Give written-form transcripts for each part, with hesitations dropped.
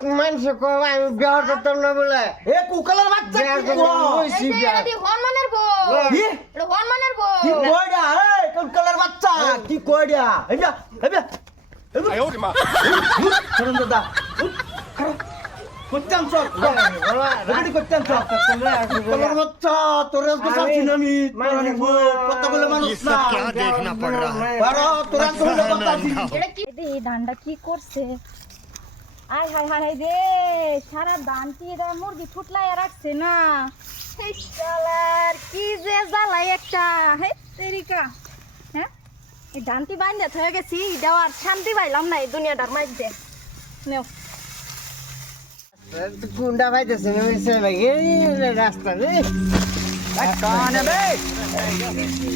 মানুষে কয় আমি বিয়ার করতাম না বলে এ কুকালের বাচ্চা বিয়ার কি করতাম কয়? হইছি বিয়া হনুমানের বউ কি? এটা হনুমানের বউ কি কয়ডা এই কুকালের বাচ্চা কি কয়ডা এইবা এইবা 哎呦我的妈！ শরণ দাদা করতাম সব রেডি করতাম সব কুকালের বাচ্চা তোর আজকে চাচ্ছি না আমি তোর কত বলে মানুষ ये না सब क्या देखना पड़ रहा है বারো তোর আজকে হলো কথা আছি এটা কি এই ধানটা কি করছে আয় হায় হায় রে সারা ধান কি এটা মুরগি ফুটলাইয়া রাখছে না এই শালার কি যে জ্বালাই একটা হে তেরিকা হ্যাঁ এই ধানটি বাইন্দা হয়ে গেছি দেওয়ার শান্তি পাইলাম না এই দুনিয়াটার মধ্যে নেও গুন্ডা পাইতেছে না হইছে ভাই এই রাস্তা রে कौन है बे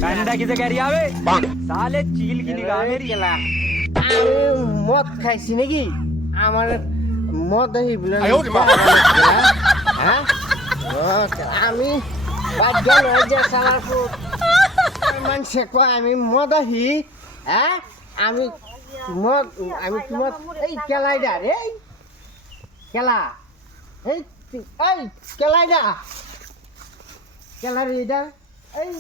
कनाडा की जगह रही आवे साले चील की निगाह मेरी গেলা আমি মদ খাইছি নাকি আমার মদ দেখি বলে 哎呦我的妈！ হ্যাঁ আমি বাদ গেল যে সালার ফুট মানুষে কয় আমি মদাহি হ্যাঁ আমি মদ এই কেলাইডা রে কেলা এই এই কেলাইডা কেলা রে এটা এই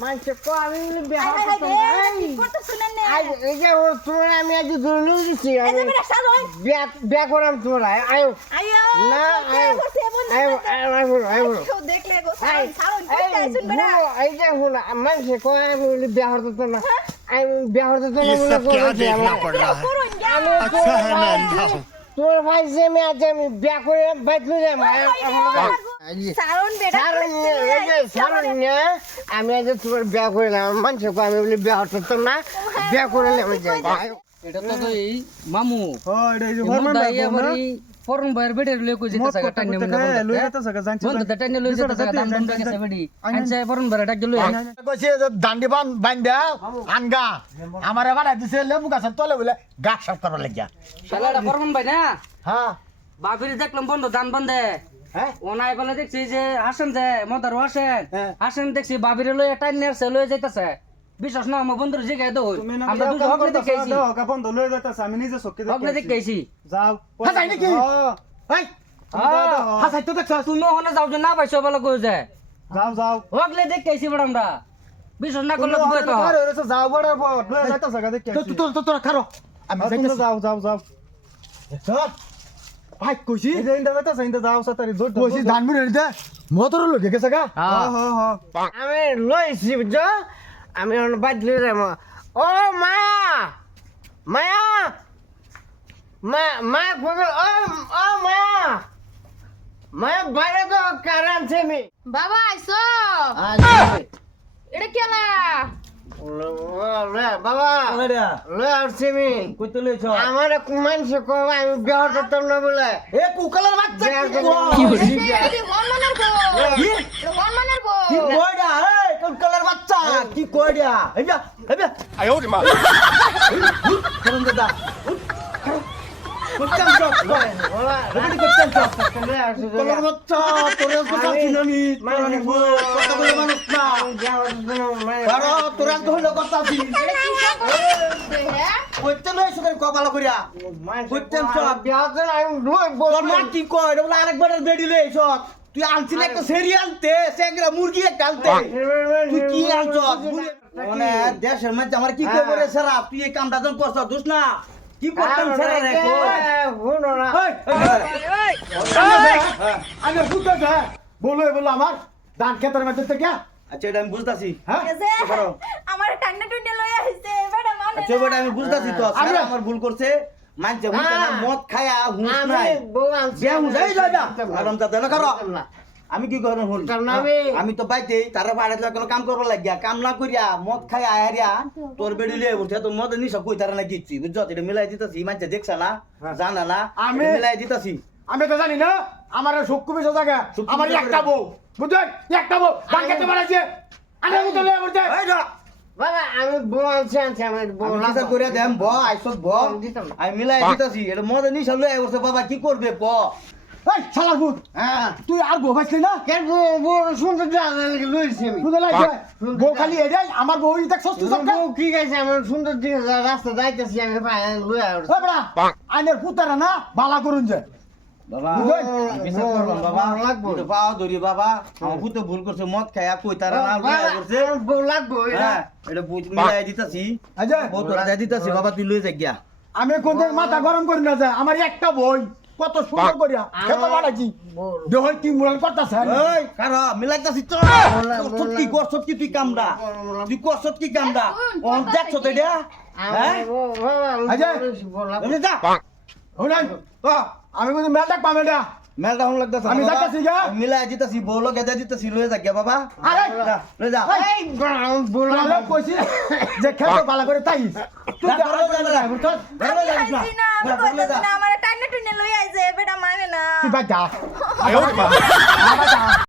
মানুষে কয় আমি বিয়া হায় হায় করতাম না। রে এই, কি করতে শুনেন না এই যে তোমার আমি আজ ধরলে দিচ্ছি এই যে বেটা সালন বিয়া করাম তোমরা আয়ো আইও না আইও করছে বন্ধু আয়ো কেউ দেখলে গো সালন সালন করতে আইছুন বেটা এই যে হলো মানুষে কয় আমি বলি বিয়া করতে না আমি বিয়া করতে না ये सब क्या देखना पड़ रहा है করুন যা अच्छा है मैं अंधा हूँ তোর ভাই যে আমি আজ আমি বিয়া করে বাইতলু যাম সালন বেটা আমি আজ তোমার বিয়া করলাম মানুষে কয় আমি বলি বিয়া করতে না বিয়া করে আমি যাই এটা তো এই মামু হ্যাঁ এটা এই যে এমন দাইয়া বাড়ি ফরন বাইর বেডে লয়ে কই যেতে সাগা টাইনে মনে লই যেতে সাগা জানছি বন্ধ তা টাইনে লয়ে যেতে সাগা দাম দাম গেছে বেডি আনছে ফরন বাইরে ডাক লই কইছে দান্ডি বান্ধা আনগা আমারে বাড়া দিছে লেবু গাছের তলে বলে গাছ সাফ করার লাগিয়া শালাটা ফরন ভাই না হ্যাঁ বাবির দেখলাম বন্ধ দান বন্ধে হ্যাঁ ওনাই বলে দেখছি যে হাসেন যে মদার হাসেন হ্যাঁ। হাসেন দেখছি বাবির লয়ে টাইনে আসছে লয়ে যাইতাছে বিশ্বাস না আমার বন্ধুর জিগাই দই আমরা দুটো হকলে দেখেছি বন্ধ লই যাইতাছে আমি নিজে চোখে হকলে দেখেছি যাও হাসাই নাকি এই হাসাই তো দেখছস তুমি ওখানে যাও যে না পাইছো বলে কই যে যাও যাও হকলে দেখেছি বড় আমরা বিশ্বাস না করলে তো কইতো যাও বড় লই যাইতাছে গা দেখি তোরা খারো আমি যাইতাছি যাও যাও যাও চল ভাই কইছি এই যে ইন্দা যাইতাছে ইন্দা যাও সাতারি জোর কইছি ধান মুড়ে দে মোটর লগে গেছে গা হ্যাঁ হ্যাঁ আমি লইছি বুঝছো আমি বাইতলু যাম ও মায়া মায়া মায়া কবে ও মায়া মায়া বাইরে তো কারণ আছে আমি বাবা আইছো এটা কেলা বাবা আরে লই আসছি আমি কইতে লইছ আমার মানুষে কবে আমি বিয়ার করতাম না বলে এ কুকালের বাচ্চা বিয়ার কি করতাম কয়? এটা হনুমানের বউ কি? এটা হনুমানের বউ কি কয়ডা এই কুকালের বাচ্চা কি কয়ডা এইবা এইবা 哎呦我的妈！ শরণ দাদা করতাম সব রেডি করতাম সব কুকালের বাচ্চা তোর আজকে চাচ্ছি না আমি তোর কত বলে মানুষ না বারো তোর আজকে হলো কথা আছি এটা কি সব করছে হ্যাঁ কইতে লই সুদের কপাল করিয়া করতাম সব তোর মা কি কয় এটা বলে আরেকবার বেডি লই সব তুই আনছিস একটা সেরি আনতে সেগরা মুরগি একটা আনতে তুই কি আনছস মানে দেশের মধ্যে আমার কি খবর রে সারা তুই এই কামটা যখন করছ দোষ না কি করতাম সারা রে আগে ফুটো দে বলো আমার ধান ক্ষেতের মধ্যে থেকে আচ্ছা এটা আমি বুঝতাছি হ্যাঁ যে আমার টান্না টুন্ডে লই আইছে বেটা মানে আচ্ছা বেটা আমি বুঝতাছি তো সারা আমার ভুল করছে মানছে বুঝছে না মদ খায়া হুঁশ নাই যে হুঁশ এই যাইবা আরাম যাতে না করো আমি কি করব হল আমি তো বাইতে তারা বাড়িতে লাগলো কাম করবার লাগিয়া কাম না করিয়া মদ খাই আয়ারিয়া তোর বেড়ি লিয়ে বলছে তো মদ নিছ কই তারা না গিচ্ছি বুঝছো এটা মিলাই দিতাছি মানছে দেখছ না জানা না আমি মিলাই দিতাছি আমি তো জানি না আমার সক্ষু বেশ জায়গা আমার একটা বউ বুঝলেন একটা বউ বাঙ্গাতে মারাছে আরে মতো লয়ে বলতে এই যা বাবা আমি বউ আনছি আমি বউ আমি বিচার করিয়া দেম ব আইসো ব আমি মিলাই দিতাছি এটা মদ নিছ লয়ে বলছে বাবা কি করবে প এই শালার ভূত হ্যাঁ তুই আর বউ পাইছিস না কেন বড় সুন্দর লইছি আমি শুনে লাগছে বউ খালি এটাই আমার বউ দেখছস তুই সব বউ কি গেছে আমার সুন্দর দিকে রাস্তা যাইতেছি আমি লইয়া এ বড়া আইনের পুতারা না বালা করুন যে বাবা বুঝলেন? বিশ্বাস করবেন বাবা লাগবো। একটু পাও ধরি বাবা আমার পুতে ভুল করছে মদ খায়া কই তারা না লইয়া করছে বউ লাগবো হ্যাঁ এটা বুঝ মিলাই দিতাছি আচ্ছা বউ তোরা দিয়ে দিতাছি বাবা তুই লই যা গিয়া আমি কোনদিন মাথা গরম করি না যায় আমার একটা বই কত সুন্দর করিয়া খেতে বাড়াইছি দেহ কি মুরাল করতাছে ওই কারা মিলাইতাছি তো সত্যি কর সত্যি তুই কামডা তুই কর সত্যি কামডা ও দেখছ তো এটা হ্যাঁ এমনি যা শুনেন আমি কিন্তু মেলটা পাম এটা মেলটা হন লাগতাছে আমি যাইতাছি গা। মিলাই দিতাছি বউ লগে দিয়ে দিতাছি লই যা গিয়া বাবা আরে যা লই যা বলে কইছি যে খেতে বালা করে তাই তুই যা, ঘরে যা, যা, ঘরে যা। ঘরে যা, যা। আইছি না আমি যা, ঘরে কইতাছি যা। না আমার টাইনে টুনে লই আইছে বেটা মানে না তুই বাই যা 哎呦我的妈！